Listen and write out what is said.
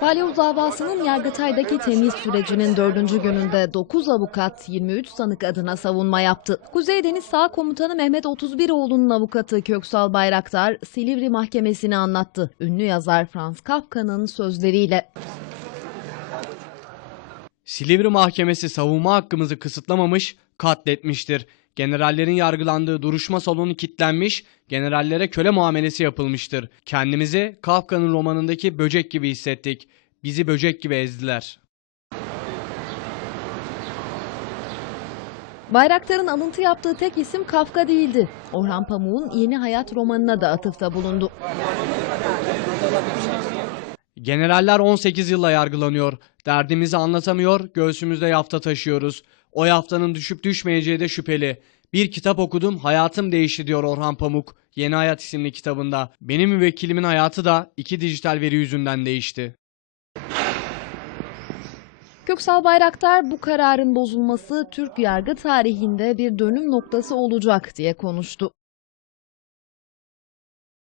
Balyoz davasının Yargıtay'daki temiz sürecinin dördüncü gününde 9 avukat 23 sanık adına savunma yaptı. Kuzey Deniz Sağ Komutanı Mehmet 31oğlu'nun avukatı Köksal Bayraktar Silivri Mahkemesi'ni anlattı. Ünlü yazar Franz Kafka'nın sözleriyle. Silivri Mahkemesi savunma hakkımızı kısıtlamamış, katletmiştir. Generallerin yargılandığı duruşma salonu kilitlenmiş, generallere köle muamelesi yapılmıştır. Kendimizi Kafka'nın romanındaki böcek gibi hissettik. Bizi böcek gibi ezdiler. Bayraktar'ın alıntı yaptığı tek isim Kafka değildi. Orhan Pamuk'un Yeni Hayat romanına da atıfta bulundu. Generaller 18 yılla yargılanıyor. Derdimizi anlatamıyor, göğsümüzde yafta taşıyoruz. O yaftanın düşüp düşmeyeceği de şüpheli. Bir kitap okudum, hayatım değişti diyor Orhan Pamuk. Yeni Hayat isimli kitabında. Benim müvekkilimin hayatı da iki dijital veri yüzünden değişti. Köksal Bayraktar bu kararın bozulması Türk yargı tarihinde bir dönüm noktası olacak diye konuştu.